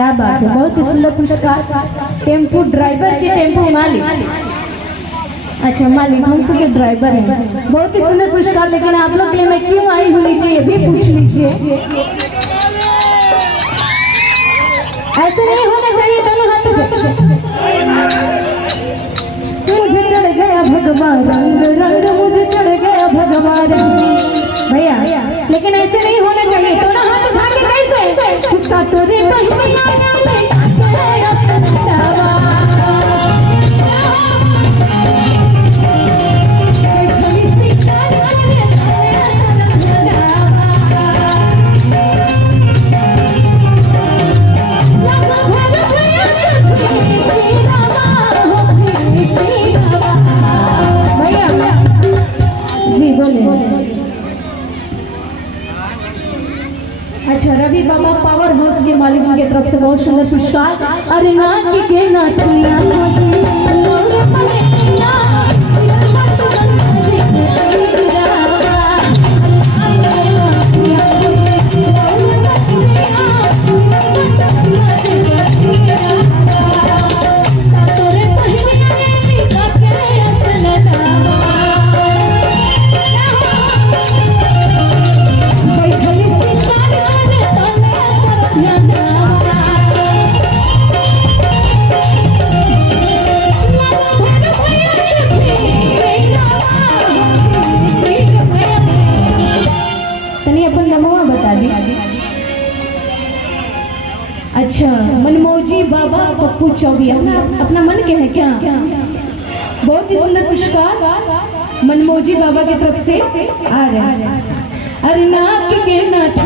क्या बात है, बहुत ही सुंदर पुरस्कार। टेम्पो ड्राइवर के टेम्पो मालिक, अच्छा मालिक, हम सोचे ड्राइवर हैं। बहुत ही सुंदर पुरस्कार, लेकिन आप लोग के लिए मैं क्यों आई हूँ लीजिए ये भी पूछ लीजिए। ऐसे नहीं होना चाहिए, दोनों हाथों पे। मुझे चढ़ गया भगवान रंग रंग, मुझे चढ़ गया भगवान भैया, लेकिन ऐसे नहीं होना चाहिए। दोनों हाथ उठा के कैसे गुस्सा तोरे अच्छा रवि बाबा पावर हाउस के मालिक की तरफ से बहुत सुंदर पुरस्कार। अरे ना के ना अच्छा मनमोजी बाबा पप्पू चौबे, अपना मन के है क्या? बहुत ही सुंदर पुरस्कार मनमोजी बाबा की तरफ से आ रहा है। अरे नाक के नाथ